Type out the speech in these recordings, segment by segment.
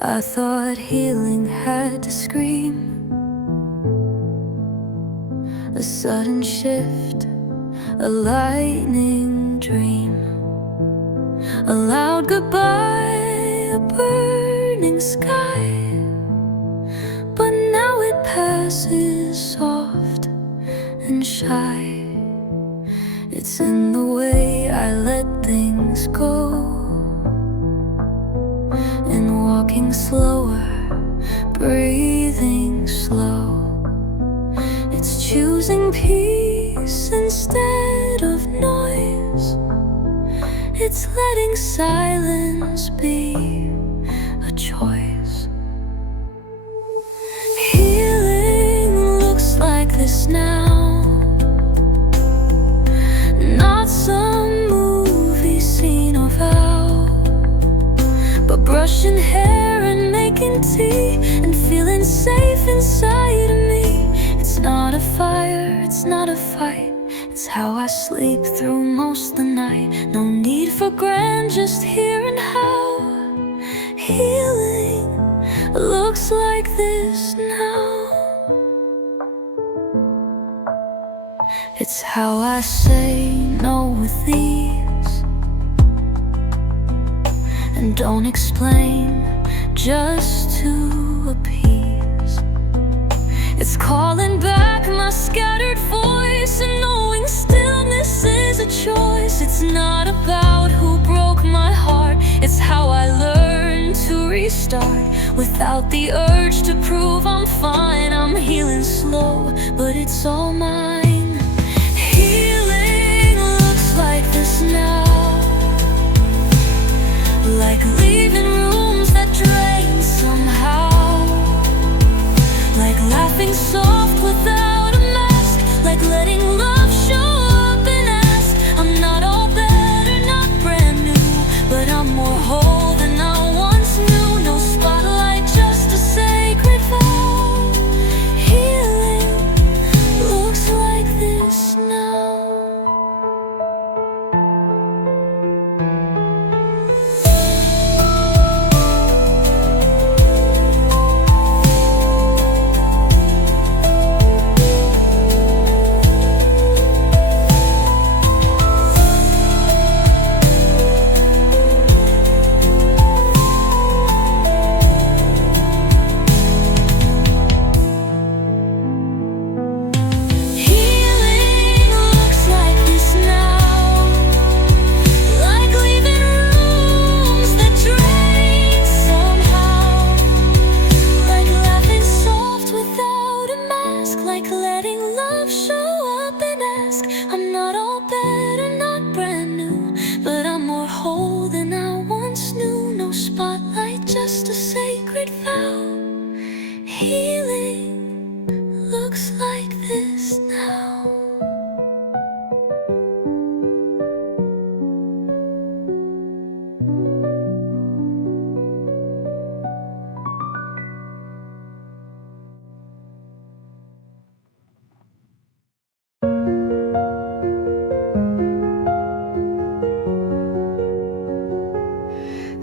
I thought healing had to scream. A sudden shift, a lightning dream, a loud goodbye, a burning sky. But now it passes soft and shy. It's in the way I let things go, in walking slower, breathing slow. It's choosing peace instead of noise. It's letting silence be a choice. Healing looks like this now, not some movie scene or vow, but brushing hair and making tea and feeling safe inside of me. It's not a fire, it's not a fight, it's how I sleep through most of the night. No need for grand, just here and how. Healing looks like this now. It's how I say no with ease, and don't explain, just to appease. It's calling back my scattered voice and knowing stillness is a choice. It's not about who broke my heart, it's how I learned to restart without the urge to prove I'm fine. I'm healing slow, but it's all mine. Healing looks like this now, like leaving rooms that drain somehow, like laughing soft without a mask, like letting love show up and ask. I'm not all better, not brand new, but I'm more whole than I once knew. No spotlight, just a sacred vow. Healing looks like this now.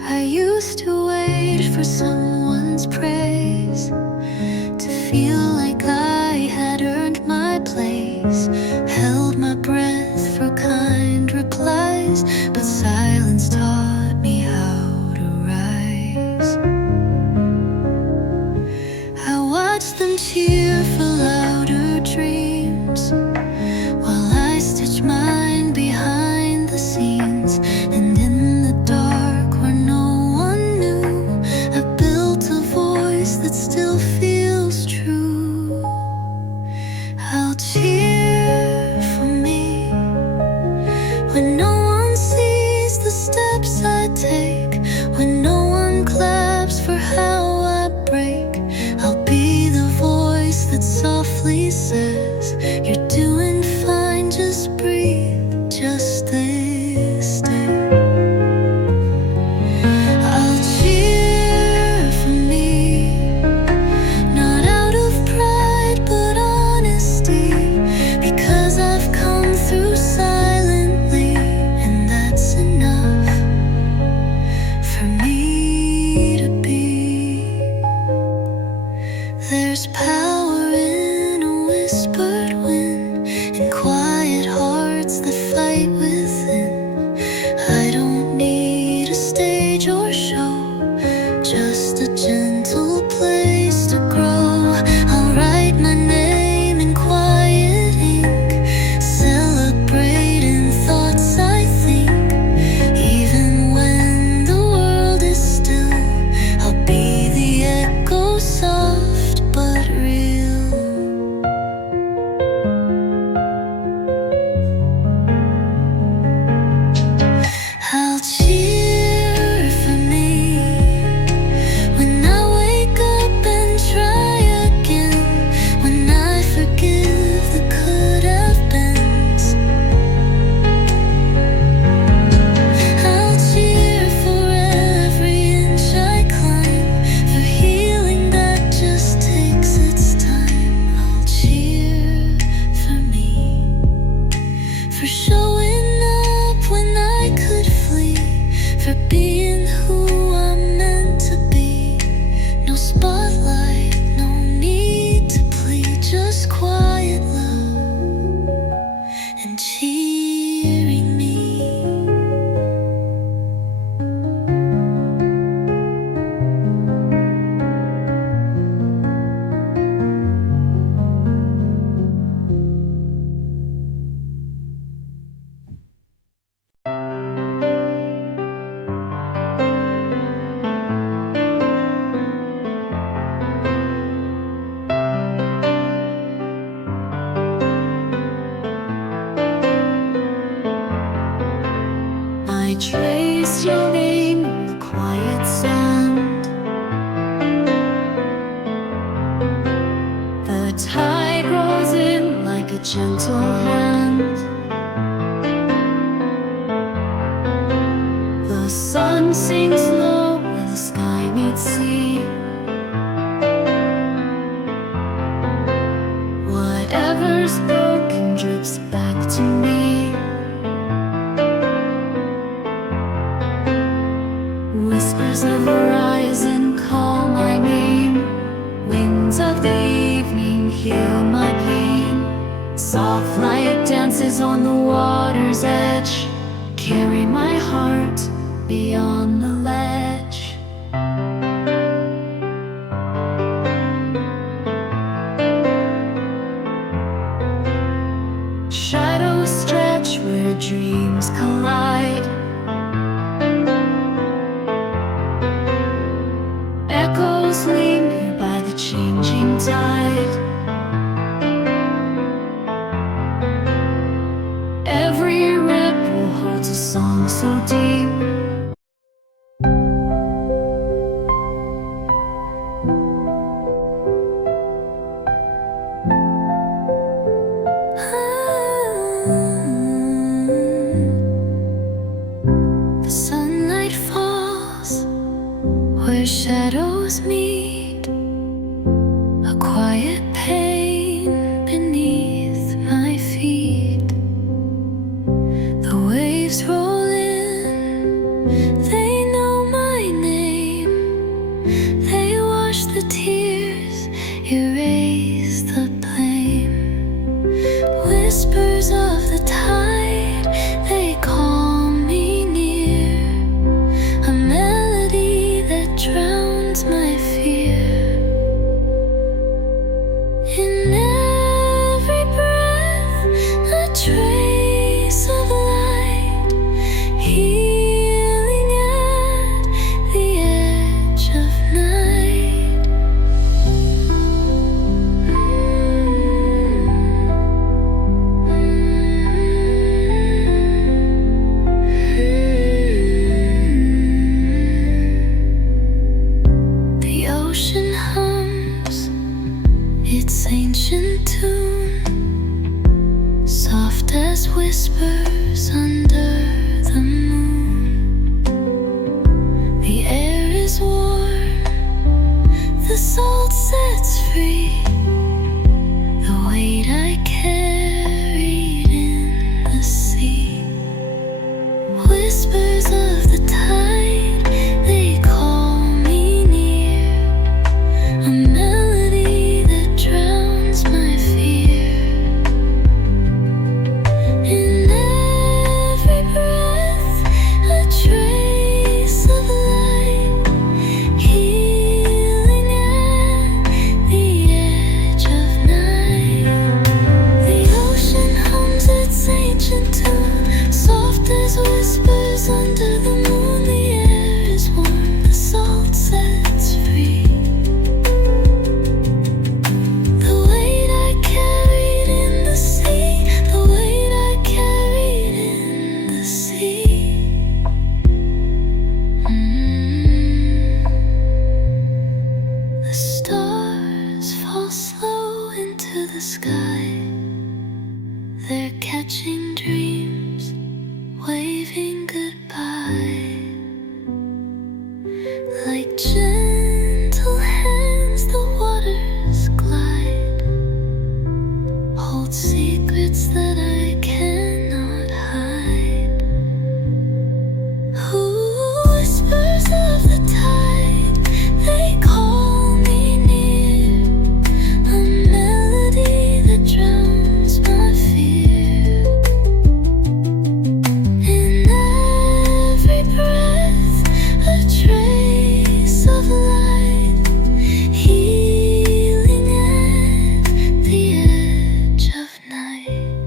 I used to wait for someone's praise, to feel like I had earned my place, held my breath for kind replies, but silence taught me how to rise. I watched them cheer for louder dreams, while I stitched mine behind the scenes. And in the dark where no one knew, I built a voice that still feels true. I'll cheer for me when no one sees the steps I take, when no one claps for how I break. I'll be the voice that softly says, you're doing fine, just breathe, just this day. I'll cheer for me, not out of pride but honesty, because I've come through silently, and that's enough for me to be. I trace your name in the quiet sand. The tide rolls in like a gentle hand. The sun sinks low where the sky meets sea. Whatever's broken drips back to me. Whispers of the horizon call my name. Winds of the evening heal my pain. Soft light dances on the water's edge. Carry my heart beyond the ledge. Shadows stretch where dreams collide. Echoes linger by the changing tide. Every ripple holds a song so deep. The sunlight falls where shadows meet. A quiet pain beneath my feet. The waves roll in, they know my name. They wash the tears, erase the blame. Whispers of the tide, they call me near. A melody that drowns my fear. In every breath, a trace of light, healing at the edge of night. The ocean hums its ancient tune, soft as whispers under the moon. The air is warm, the salt sets free. The weight I carried in the sea. Whispers of the tide, they call me near. A melody that drowns my fear. In every breath, a trace of light, healing at the edge of night. The ocean hums its ancient tune, soft as whispers under the moon. The air is warm, the salt sets free. The weight I carried in the sea, the weight I carried in the sea. The stars fall slow into the sky. They're catching dreams, waving goodbye. Like gentle hands, the waters glide. Hold secrets that I cannot hide. Whispers of the tide, they call me near. A melody that drowns my fear. In every breath, a trace of light, healing at the edge of night.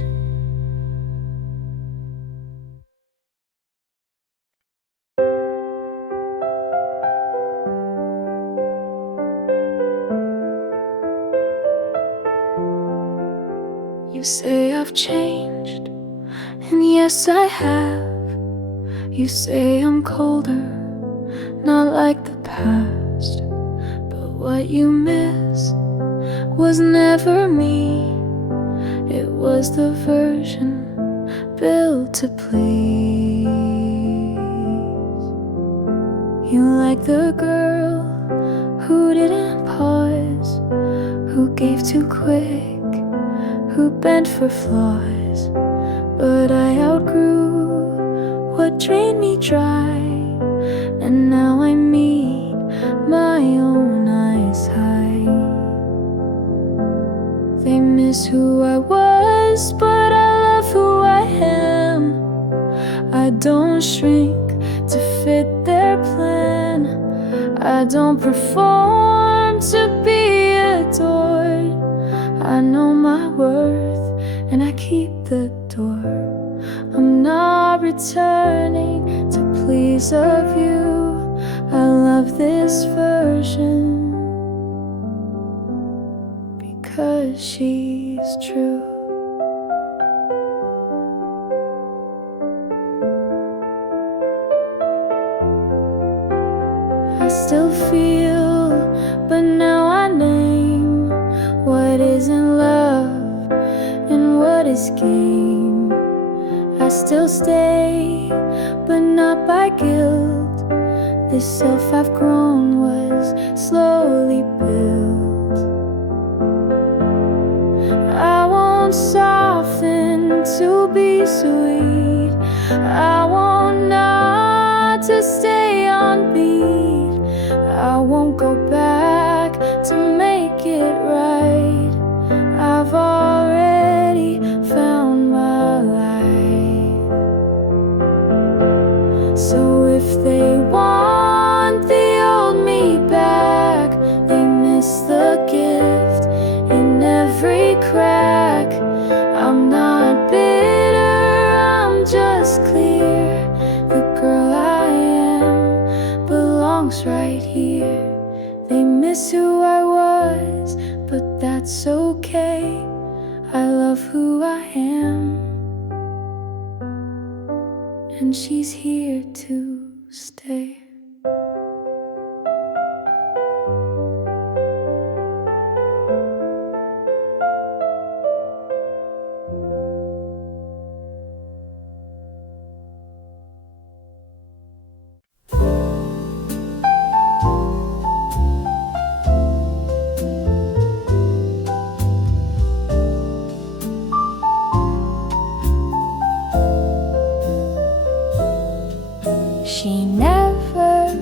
You say I've changed, and yes I have. You say I'm colder, not like the past, but what you miss was never me. It was the version built to please. You like the girl who didn't pause, who gave too quick, who bent for flaws. But I outgrew what drained me dry, and now I meet my own eyes high. They miss who I was, but I love who I am. I don't shrink to fit their plan. I don't perform to be adored. I know my worth and I keep the door. I'm not returning to please a view. I love this version because she's true. I still feel, but now I name what isn't love and what is game. I still stay, but not by guilt. This self I've grown was slowly built. I won't soften to be sweet. I want not to stay on beat. I won't go back to make it right. I've already found my life. So if they want the old me back, they miss the gift in every crack. I'm not bitter, I'm just clear. The girl I am belongs right here. They miss who I was, but that's okay. I love who I am, and she's here to stay. She never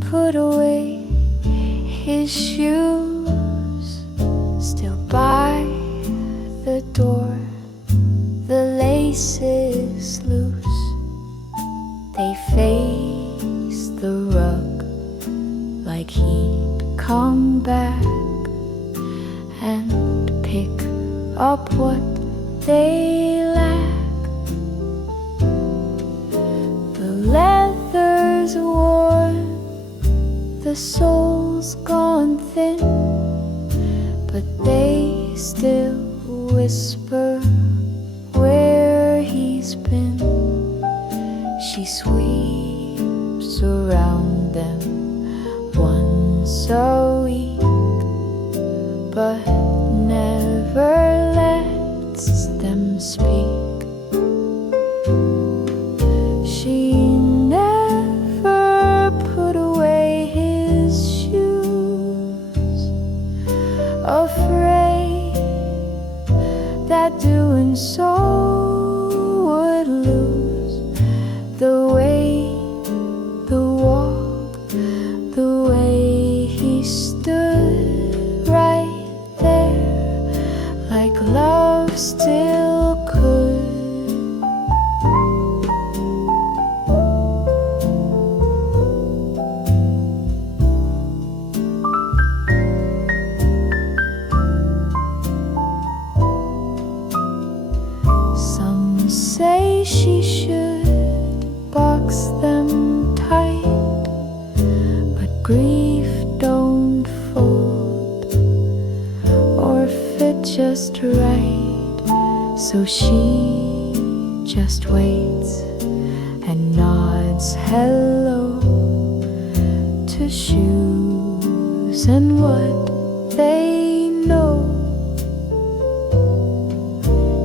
put away his shoes, still by the door, the lace is loose. They face the rug like he'd come back and pick up what they lack. Leather's worn, the sole's gone thin, but they still whisper where he's been. She sweeps around them once a week, but never lets them speak. She never put away his shoes, afraid that doing so would lose the way, the walk, the way he stood right there, like love still could. Say she should box them tight, but grief don't fold or fit just right. So she just waits and words hello to shoes and what they know.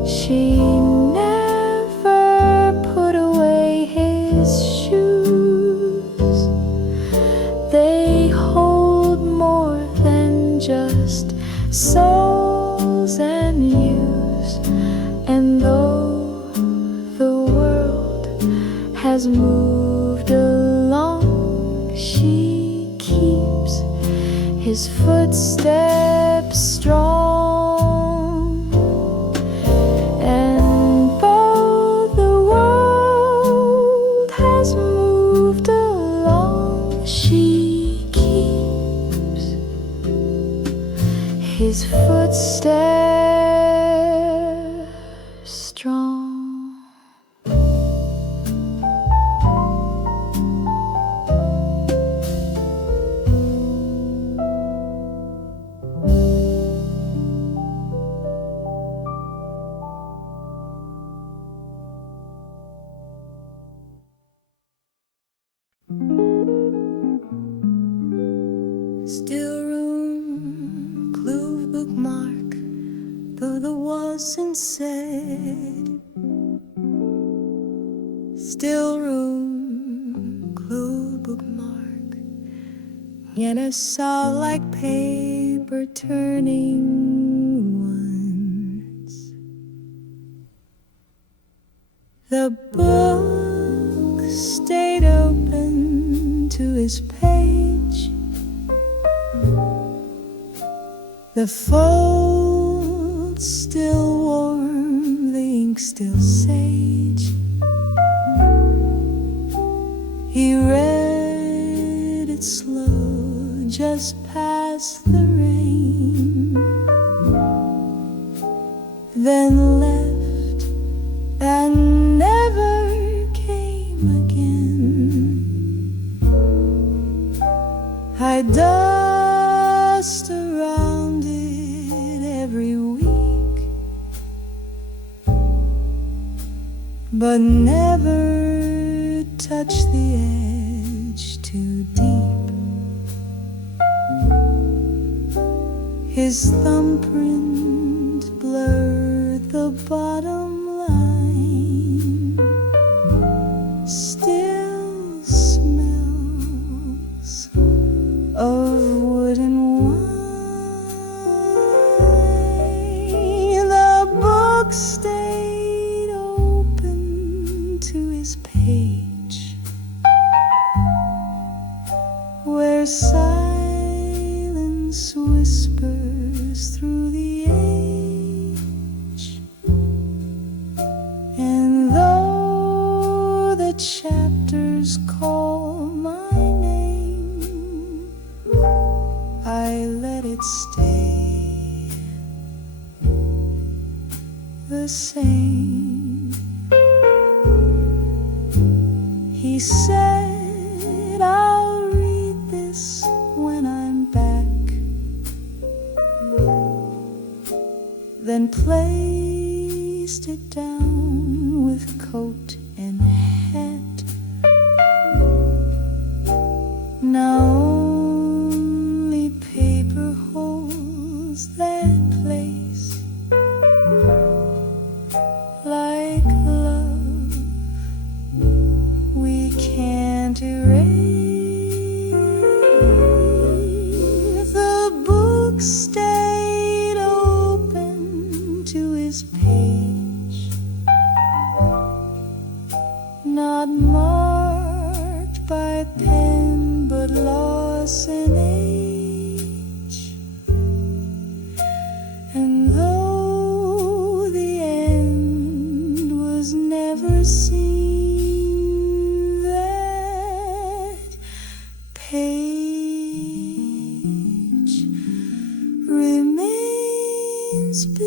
She never put away his shoes. They hold more than just soles and use. And though the world has moved along, she keeps his footsteps strong. And though the world has moved along, she keeps his footsteps strong. Still room, clue bookmark, though the wasn't said. Still room, clue bookmark, and I saw like paper turning once. The book stayed open to his page. The folds still warm, the ink still sage. He read it slow, just past the rain, then left and never came again. I dust around it every week, but never touch the edge too deep. His thumbprint blurred the bottom line. Still smells of wood and wine. The book stayed open to his page, where silence whispers through the age. And though the chapters call my name, I let it stay the same. He said, I'll read this when I'm back, then placed it down with coat and hat. Now only paper holds that place, like love we can't erase. The book stayed open to his page, not marked by pen but loss and age. And though the end was never seen, that page remains between.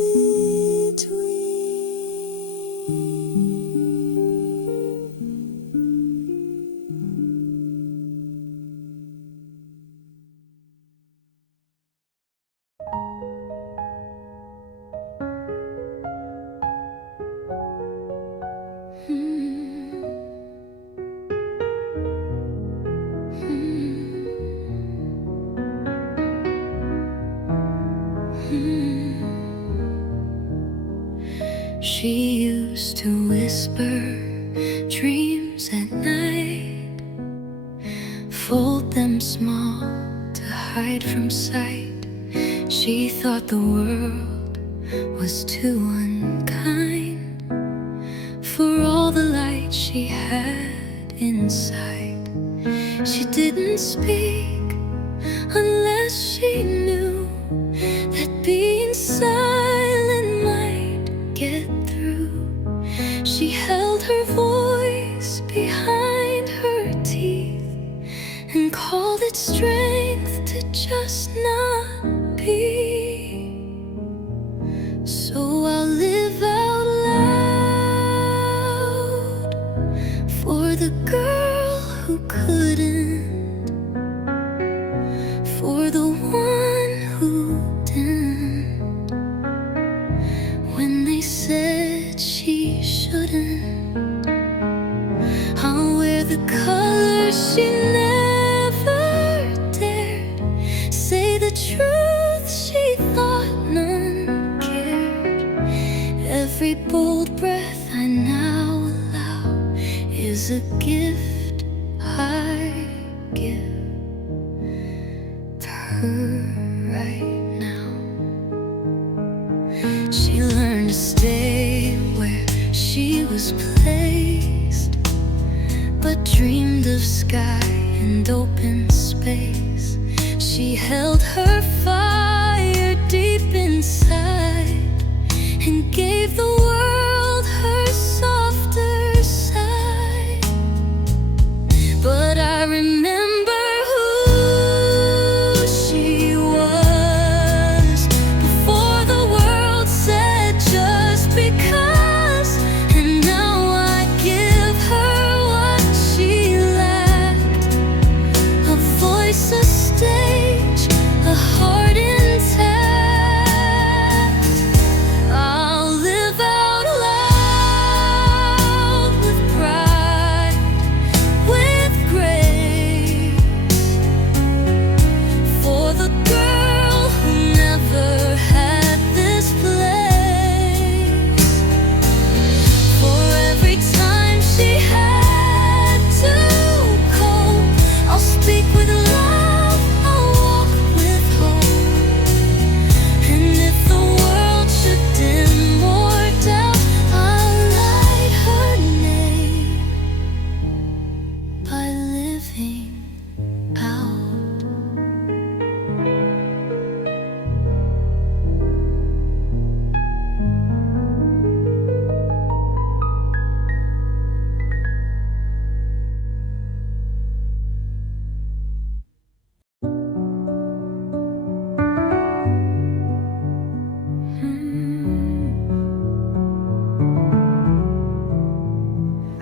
whisper dreams at night, fold them small to hide from sight. She thought the world was too unkind for all the light she had inside. She didn't speak unless she knew that being silent might get through. She held her voice behind her teeth and called it strength to just not be. So I'll live out loud for the girl who couldn't, for the one who didn't, when they said she shouldn't. I'll wear the colors she never dared, say the truth she thought none cared. Every bold breath I now allow is a gift I give to her right now. She learned to stay where she was placed, but dreamed of sky and open space. She held her fire deep inside and gave the world her softer side. But I remember who she was before the world said just because. And now I give her what she lacked: a voice, a stage, a heart intact. I'll live out loud with pride, with grace, for the girl who never had this place. For every time she had to cope, I'll speak with love, I'll walk with hope. And if the world should dim or doubt, I'll light her name by living out.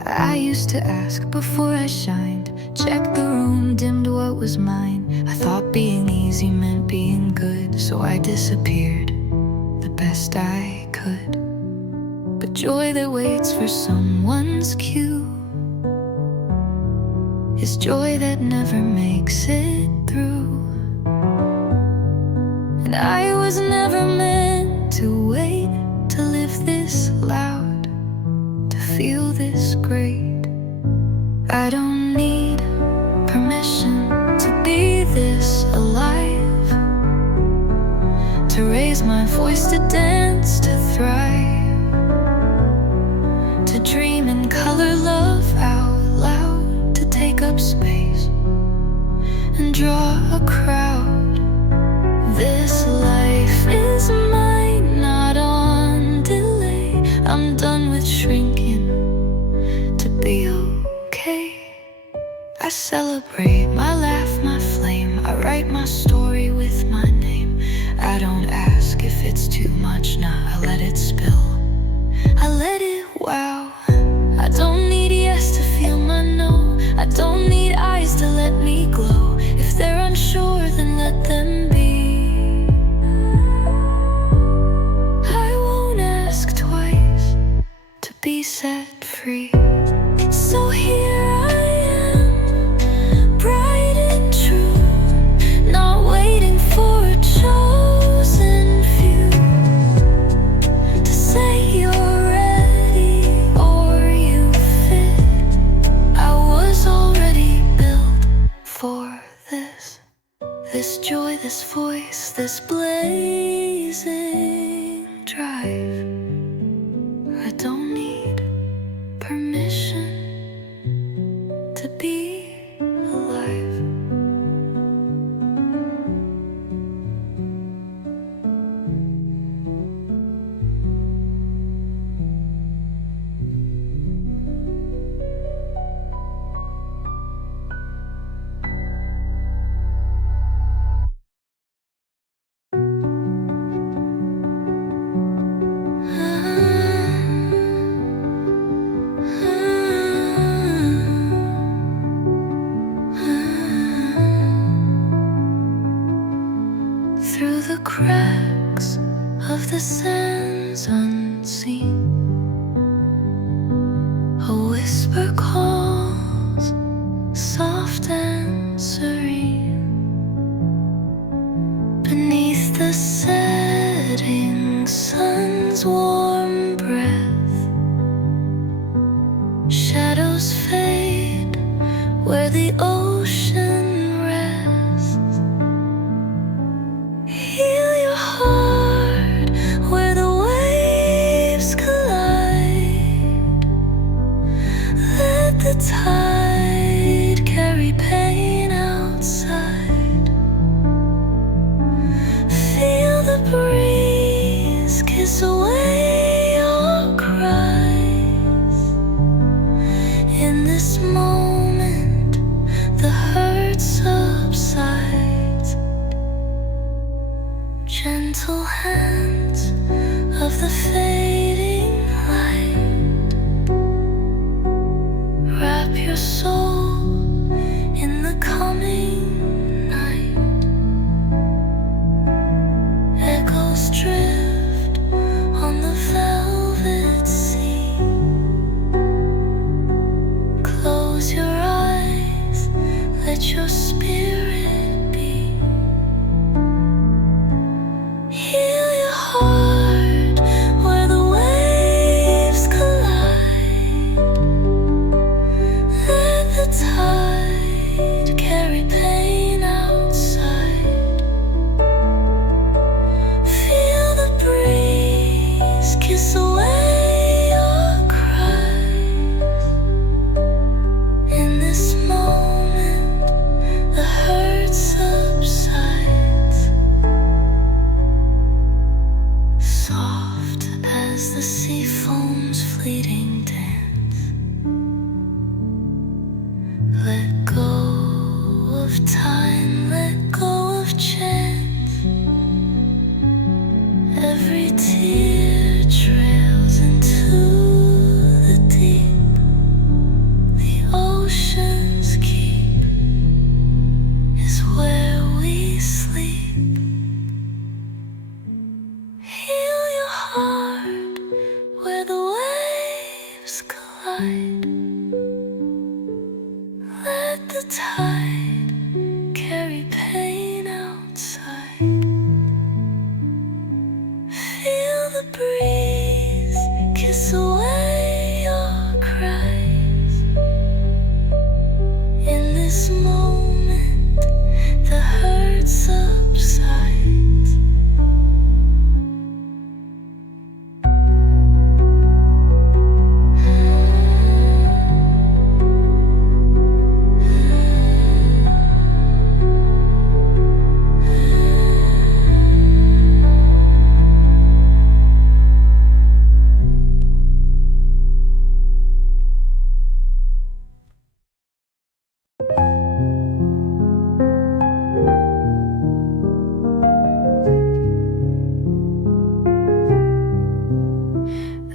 I used to ask before I shined, check the room, dimmed what was mine. I thought being easy meant being good, so I disappeared the best I could. But joy that waits for someone's cue is joy that never makes it through. And I was never meant to wait to live this loud, to feel this great. I don't need permission to be this alive, to raise my voice, to dance, to thrive, to dream in color, love out loud, to take up space and draw a crowd. This life is mine, not on delay. I'm done with shrinking to be okay. I celebrate my laugh, my flame. I write my story with my name. I don't ask if it's too much, nah, I let it spill. I let it wow. I don't need yes to feel my no. I don't need eyes to let me glow. If they're unsure, then let them be. I won't ask twice to be set free. So here I am, bright and true, not waiting for a chosen few to say you're ready or this voice, this blazing drive. I don't need permission to be alive. Through the cracks of the sands unseen, a whisper calls, soft and serene. Beneath the setting sun's warm breath, shadows fade where the ocean rests. Heal your heart where the waves collide. Let the tide carry pain outside. Feel the breeze kiss away your cries. In this moment, the hurt subsides. Gentle hands of the fading light, wrap your soul in the coming night. Echoes drift on the velvet sea. Close your eyes, let your spirit be. Heal your heart where the waves collide. Let the tide carry pain outside. Feel the breeze kiss away your cries. In this moment, the hurt subsides. Soft as the sea foam's fleeting dance. Let go of time, let go of chance. Every tear trails into the deep. The ocean's keep is where we sleep. Heal your heart where the waves collide. Let the tide carry pain outside. Feel the breeze kiss away your cries. In this moment, the hurt subsides.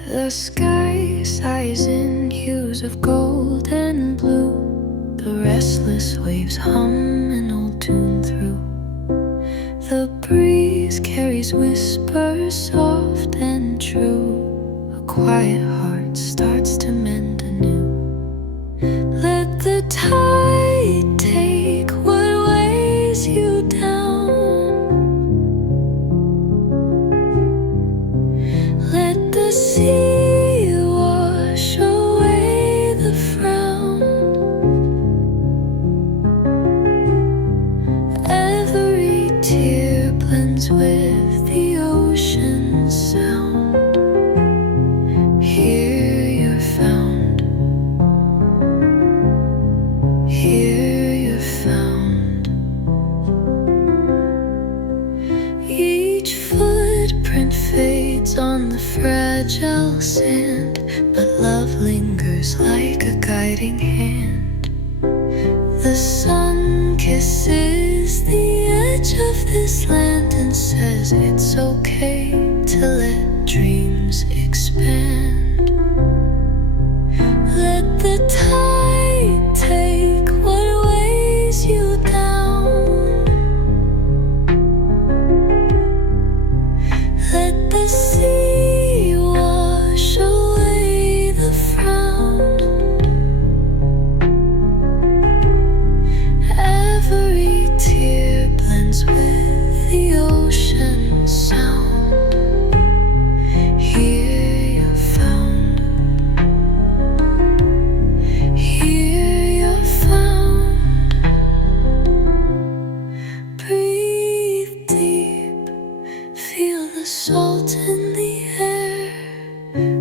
The sky sighs in hues of gold and blue. The restless waves hum an old tune through. The breeze carries whispers soft and true. A quiet heart starts to mend anew. Let the tide take what weighs you down. Let the sea wash away the frown. Every tear The sun kisses the edge of this land and says it's okay to let dreams expand. Let the tide take what weighs you down. Let the sea wash away the frown. Every tear blends with the ocean sound. Here you're found. Here you're found. Breathe deep. Feel the salt in the air.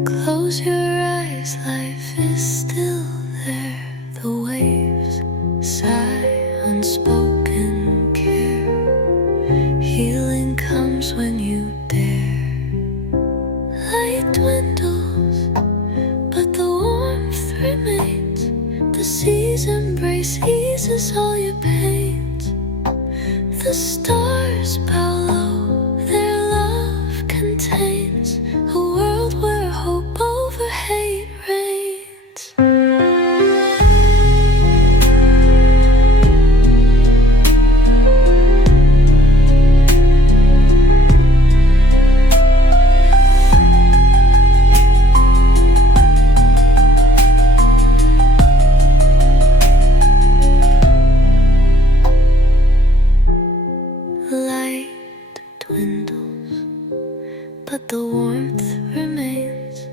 Close your eyes, life is still there. The waves sigh unspoken care. Healing comes when you dare. Light dwindles, but the warmth remains. The sea's embrace eases all your pains. The stars bow low, their love contains a world where hope over hate reigns. Light dwindles, but the warmth remains.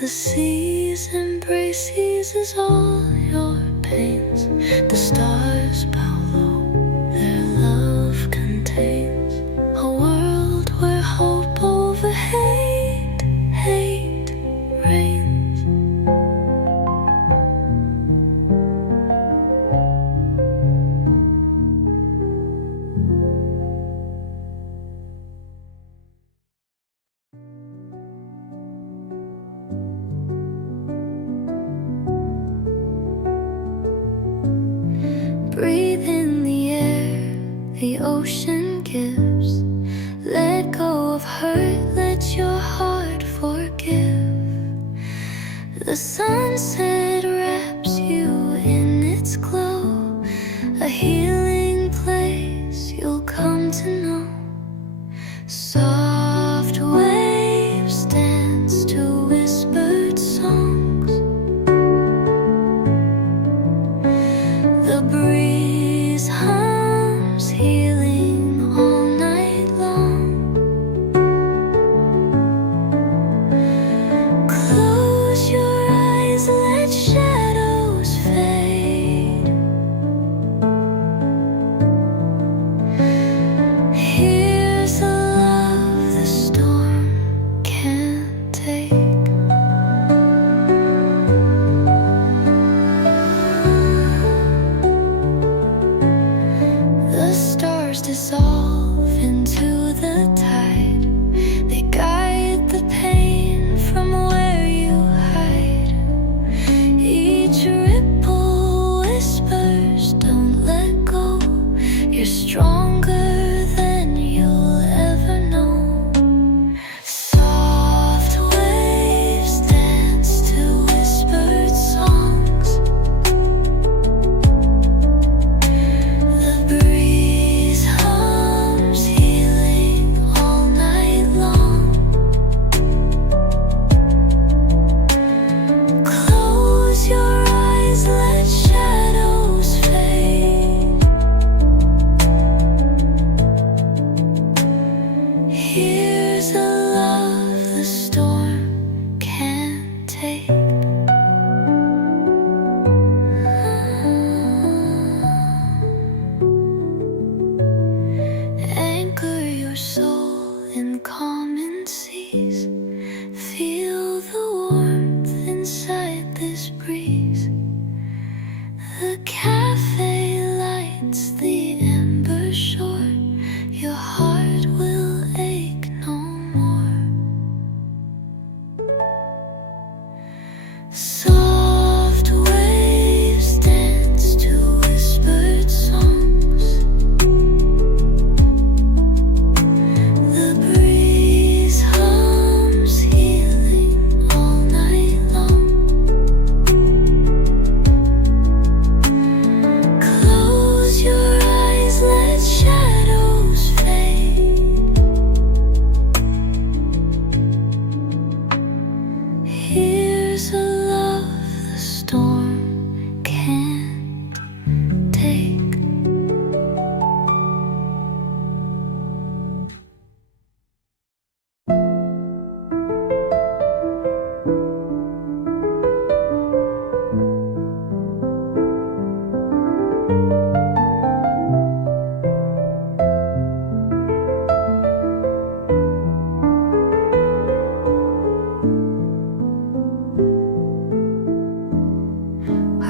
The sea's embrace eases all your pains. The stars bow low, their love contains a world where hope over hate reigns. Breathe in the air the ocean gives. Let go of hurt, let your heart forgive. The sunset wraps you in its glow, a healing place you'll come to know. Soft waves dance to whispered songs. The breeze hums healing all night long. Close your eyes, let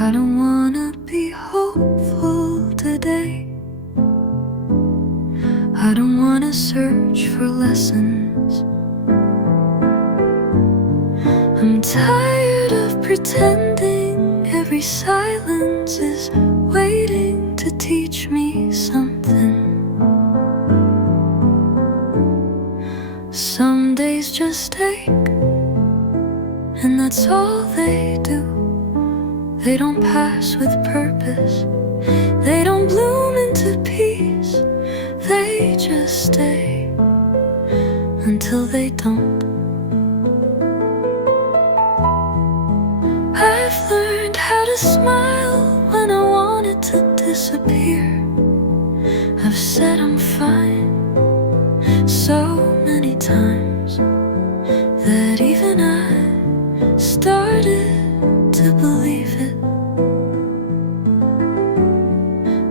I don't wanna be hopeful today. I don't wanna search for lessons. I'm tired of pretending every silence is waiting to teach me something. Some days just ache, and that's all they do. They don't pass with purpose, they don't bloom into peace. They just stay until they don't. I've learned how to smile when I wanted to disappear. I've said I'm fine so many times that even I started to believe it.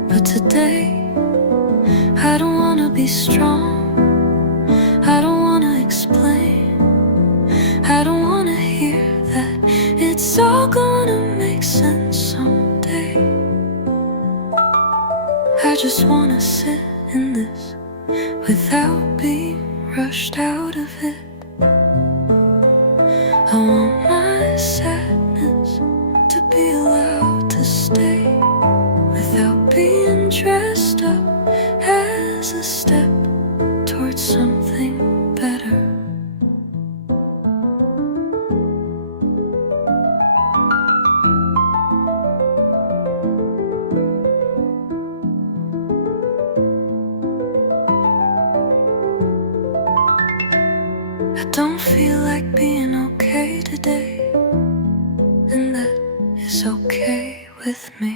But today I don't wanna be strong, I don't wanna explain, I don't wanna hear that it's all gonna make sense someday. I just wanna sit in this without being rushed out of it. I want my sadness to be allowed to stay without being dressed up as a step towards something better. I don't feel like being okay today, and that is okay with me.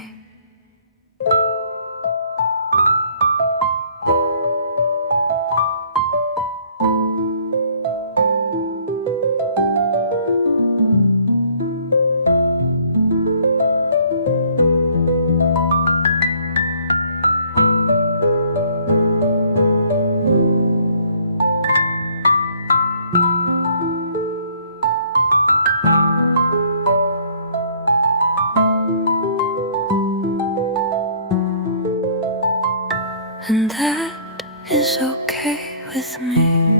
And that is okay with me.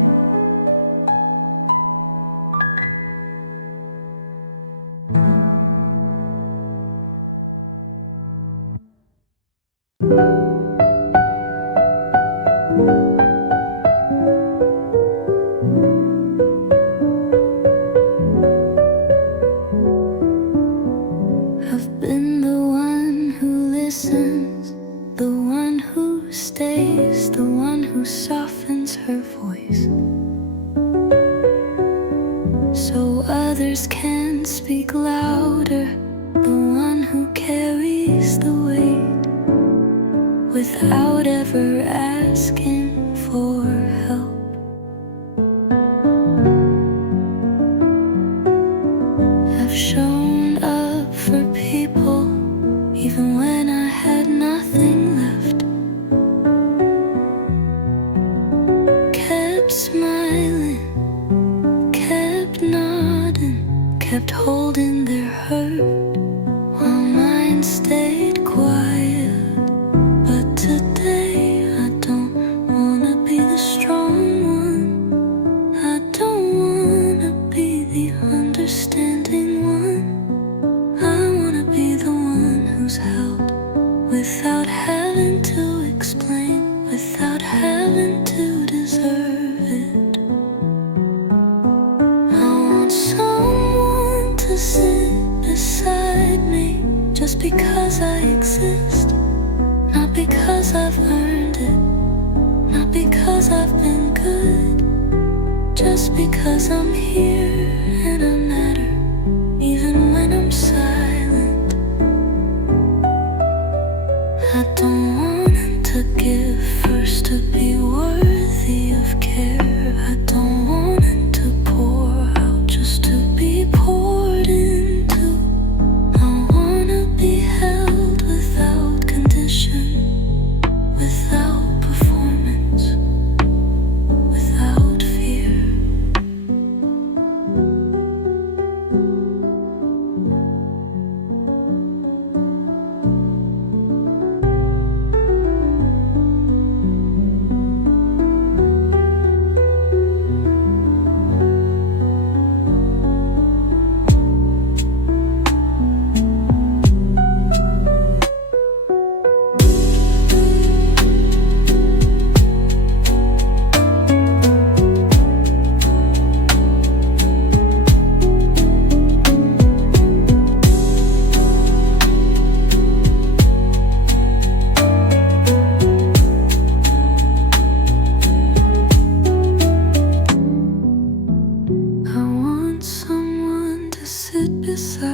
I've been the one who listens, the one who stays, the one who softens her voice, so others can speak louder, the one who carries the weight without ever asking for help. I've shown up for people even when I had nothing left. Kept smiling, kept nodding, kept holding their hurt while mine stayed quiet. But today I don't wanna be the strong one, I don't wanna be the understanding one, I wanna be the one who's held without having to explain, without having to deserve it. I want someone to sit beside me just because I exist, not because I've earned it, not because I've been good, just because I'm here and I matter, even when I'm silent. I don't want to give first to be worthy of care. I don't want to pour out just to be poured into. I wanna be held without condition, without performance, without fear.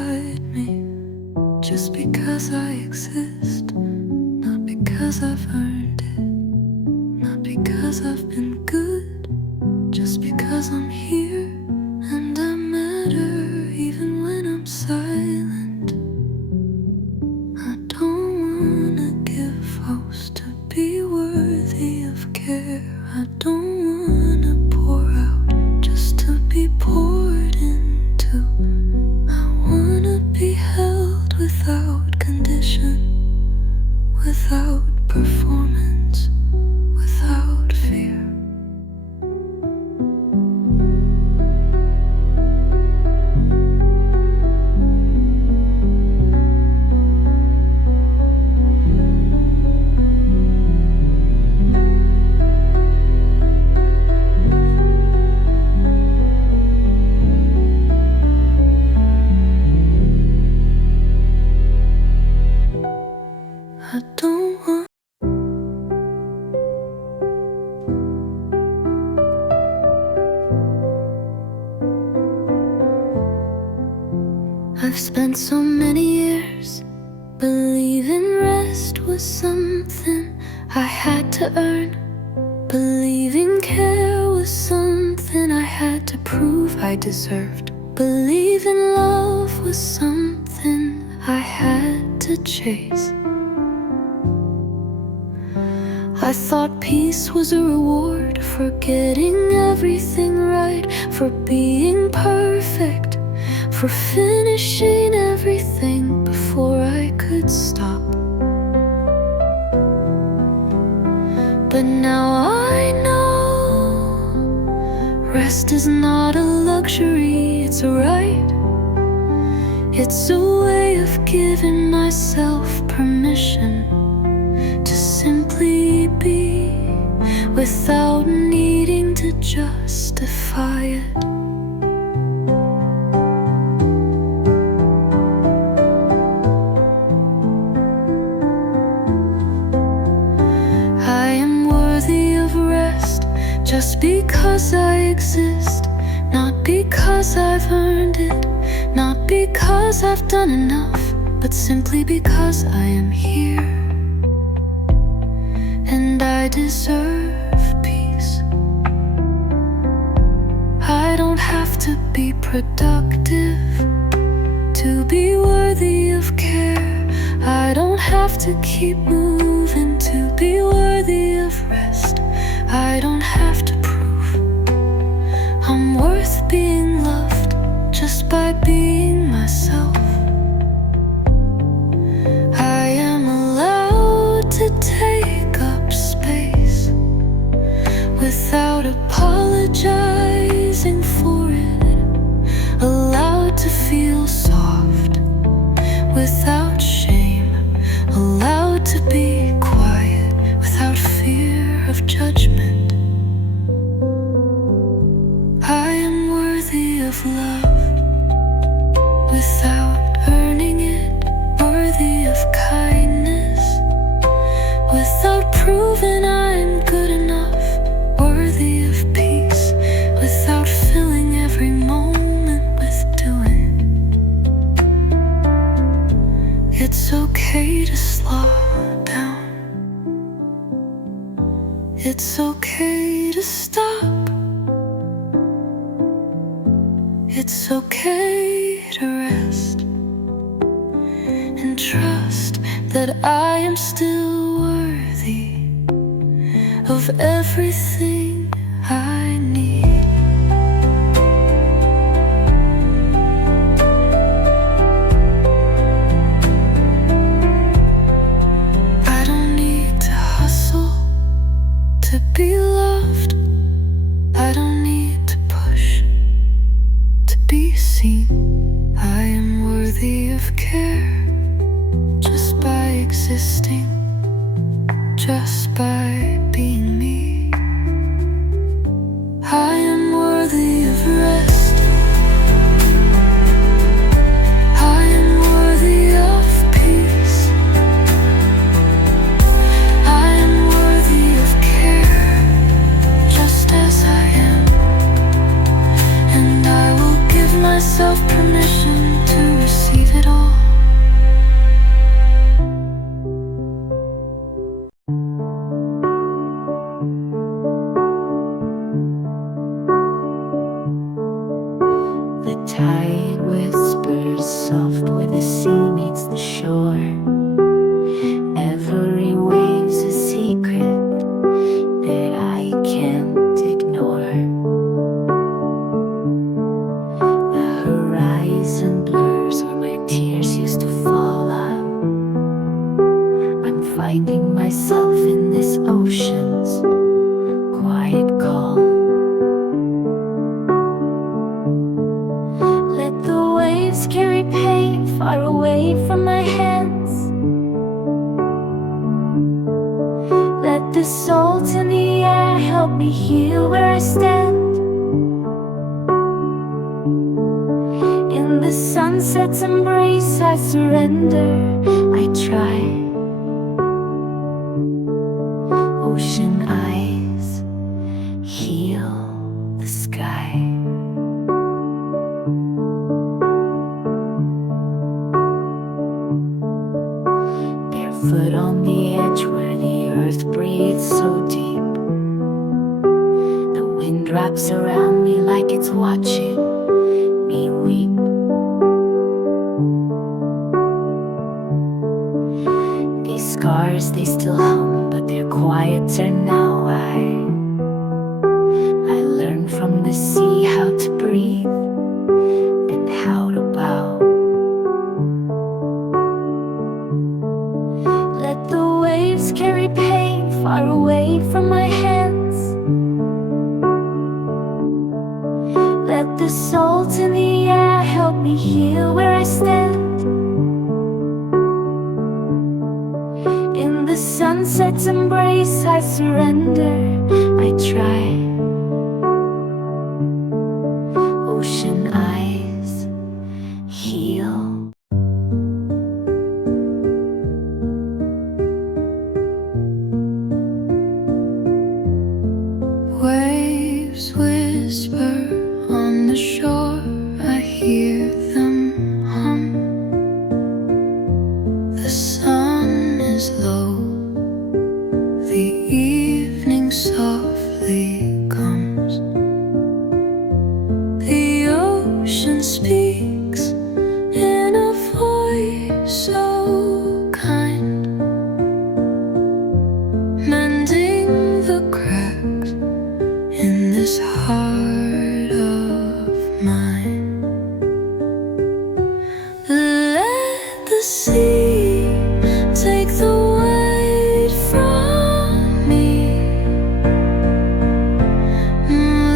inside me. Just because I exist, not because I've earned it, not because I've been good, just because I'm here and I matter even when I'm silent. I don't wanna give vows to be worthy of care. I don't wanna pour out just to be poured into. I wanna be held without condition, without performance, without fear. I don't want I've spent so many years believing rest was something I had to earn, believing care was something I had to prove I deserved, believing love was something I had to chase. I thought peace was a reward for getting everything right, for being perfect, for finishing everything before I could stop. But now I know rest is not a luxury, it's a right. It's a way of giving myself permission to simply be without needing to justify it. I am worthy of rest just because I exist, not because I've earned it, not because I've done enough, but simply because I am here. And I deserve peace. I don't have to be productive to be worthy of care. I don't have to keep moving to be worthy of rest. I don't have to prove I'm worth being loved just by being myself. I am allowed to take up space without apologizing for it, allowed to feel soft without shame, allowed to be quiet without fear of judgment. I am worthy of love without earning it, worthy of kindness without proving I'm good enough, worthy of peace without filling every moment with doing. It's okay to slow down. It's okay to stop. It's okay to rest and trust that I am still worthy of everything I need. I don't need to hustle to be loved. I don't need to push to be seen. I am worthy of care just by existing, just by being me. I am worthy of rest. I am worthy of peace. I am worthy of care just as I am. And I will give myself permission to receive the sea meets the shore. Every wave's a secret that I can't ignore. The horizon blurs where my tears used to fall out. I'm finding myself in this ocean's quiet call. Let the waves carry pain far away from my hands. Let the salt in the air help me heal where I stand. In the sunset's embrace I surrender, I try. Ocean eyes heal the sky. Barefoot on the edge where the earth breathes so deep. The wind wraps around me like it's watching me weep. These scars, they still hum, but they're quieter now. I learned from the sea how to breathe and how to bow. Let the waves carry pain far away from my hands. Let the salt in the air help me heal where I stand. In the sunset's embrace I surrender, I try. Ocean eyes heal. Waves whisper on the shore, I hear them hum. The sun is low, the evening softly comes. The ocean speaks in a voice so kind, mending the cracks in this heart of mine. Let the sea take the weight from me.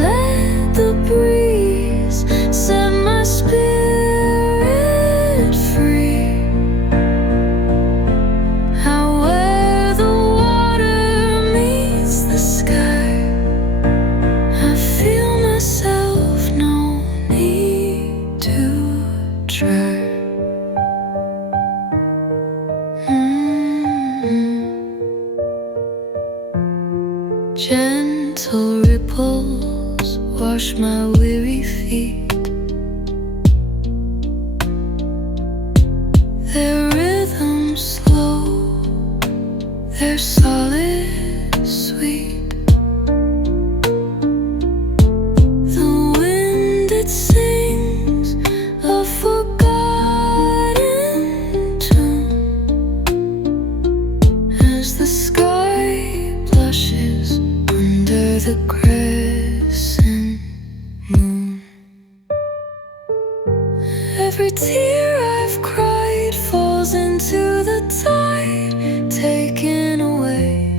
Let the breeze set my spirit free. Out where the water meets the sky, I feel myself, no need to try. Gentle ripples wash my weary feet. Their rhythm slow, their solid sweet. The wind, it sings a forgotten tune as the sky blushes under the crescent moon. Every tear I've cried falls into the tide, taken away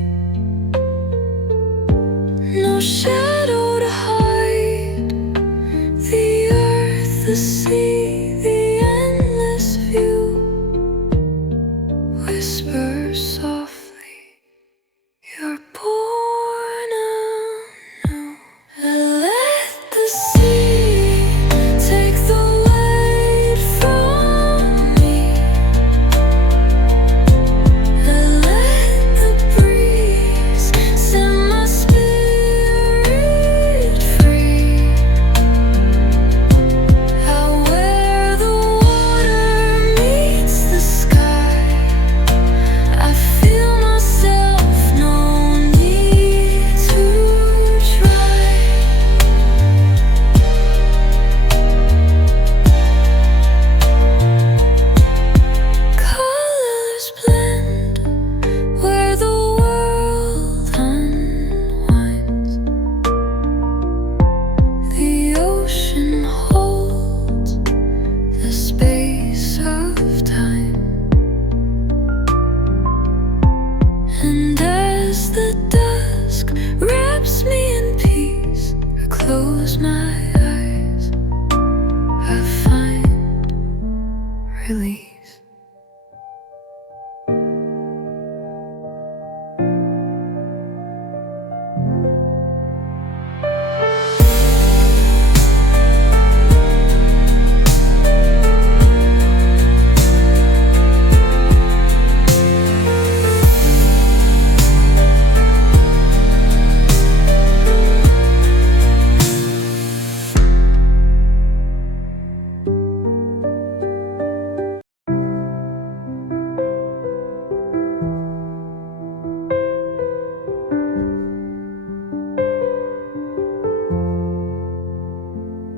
release.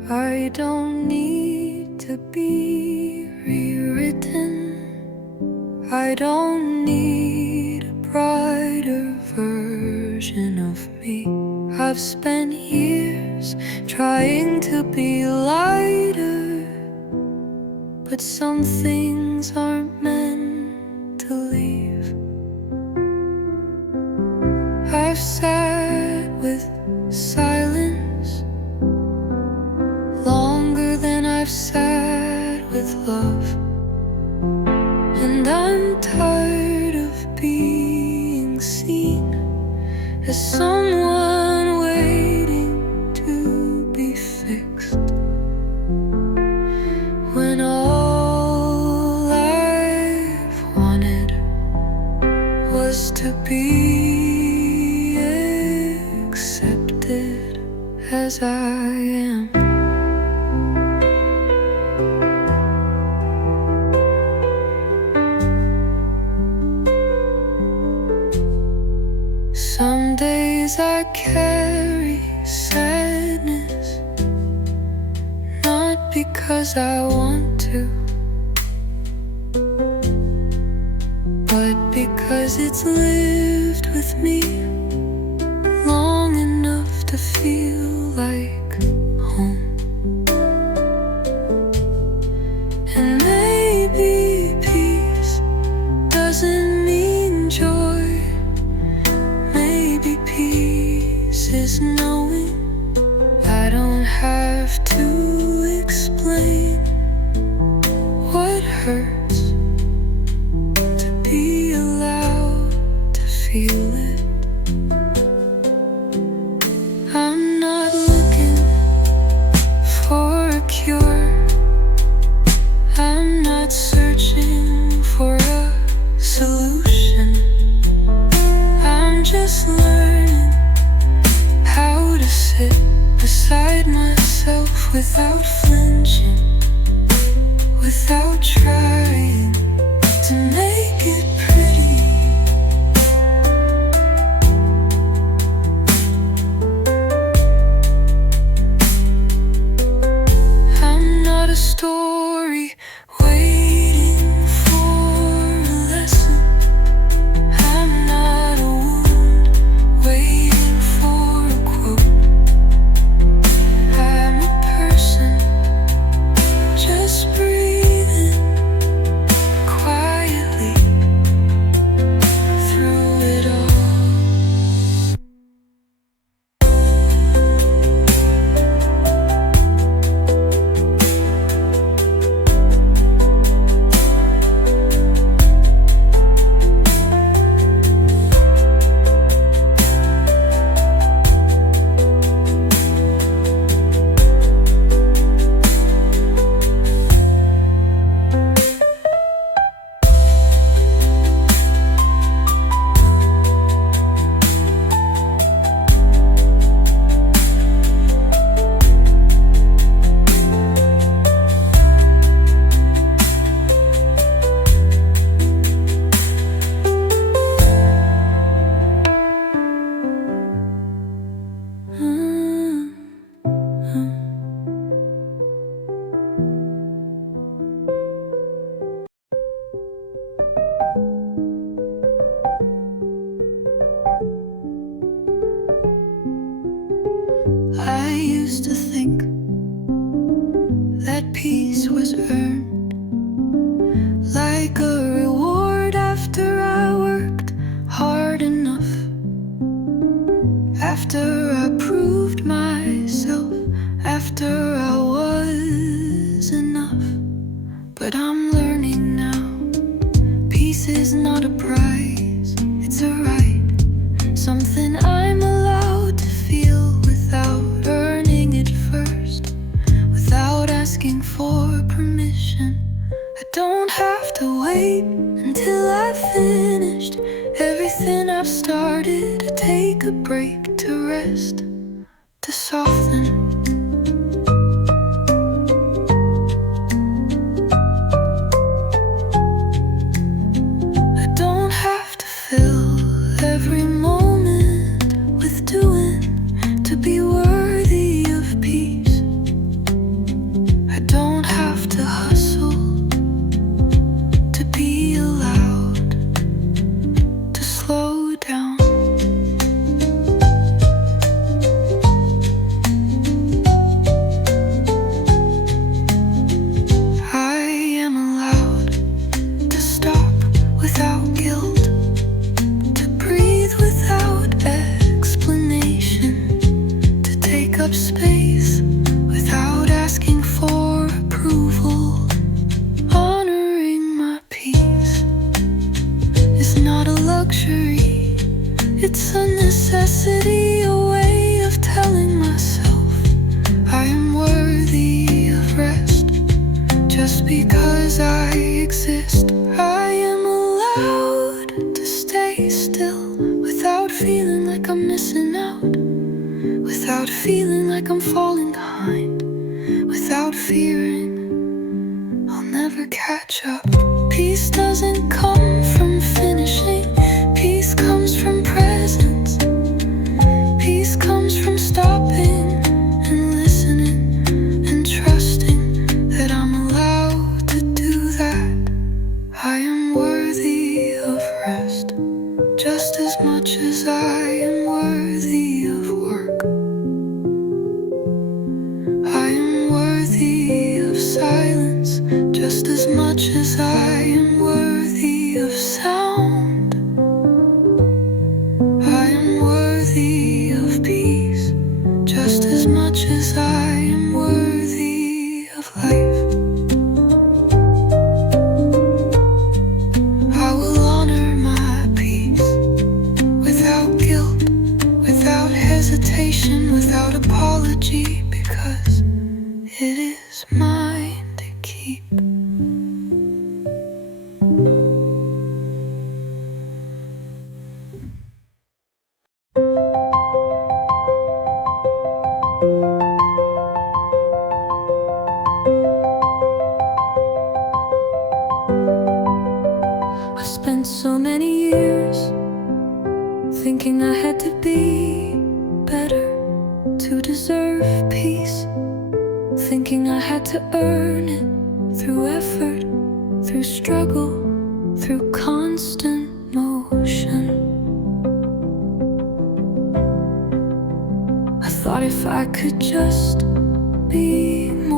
I don't need to be rewritten. I don't need a brighter version of me. I've spent years trying to be lighter, but some things aren't meant to leave. I've sat with silence longer than I've sat with love, and I'm tired of being seen as someone waiting to be fixed, when all I've wanted was to be accepted as I am. Some days I carry sadness, not because I want to, but because it's lived with me long enough to feel like home. And maybe peace doesn't mean joy. Maybe peace is knowing I don't have to explain what hurts, to be allowed to feel it. I'm not looking Peace is not a prize, it's a right. Something I'm allowed to feel without earning it first, without asking for permission. I don't have to wait until I've finished everything I've started, to take a break, to rest, to soften. I don't have to fill every moment with doing to be worthy of peace. I don't have to hustle to be allowed to slow down. I am allowed to stop without guilt, to breathe without explanation, to take up space without asking for approval. Honoring my peace is not a luxury, it's a necessity, a way of telling myself I am worthy of rest. Just because I exist, I am allowed to stay still without feeling like I'm missing out, without feeling like I'm falling behind, without fearing I'll never catch up. Peace doesn't come from finishing, peace comes from presence. Peace comes from stopping and listening and trusting that I'm allowed to do that. I am worthy of rest, just as much as I am worthy of work. I am worthy of silence, just as much as I am worthy of sound. I am worthy of peace, just as much as I am worthy of life. I will honor my peace without guilt, without hesitation, without apology, because it is mine to keep. I spent so many years thinking I had to be better to deserve peace, thinking I had to earn it through effort, through struggle, through constant motion. I thought if I could just be more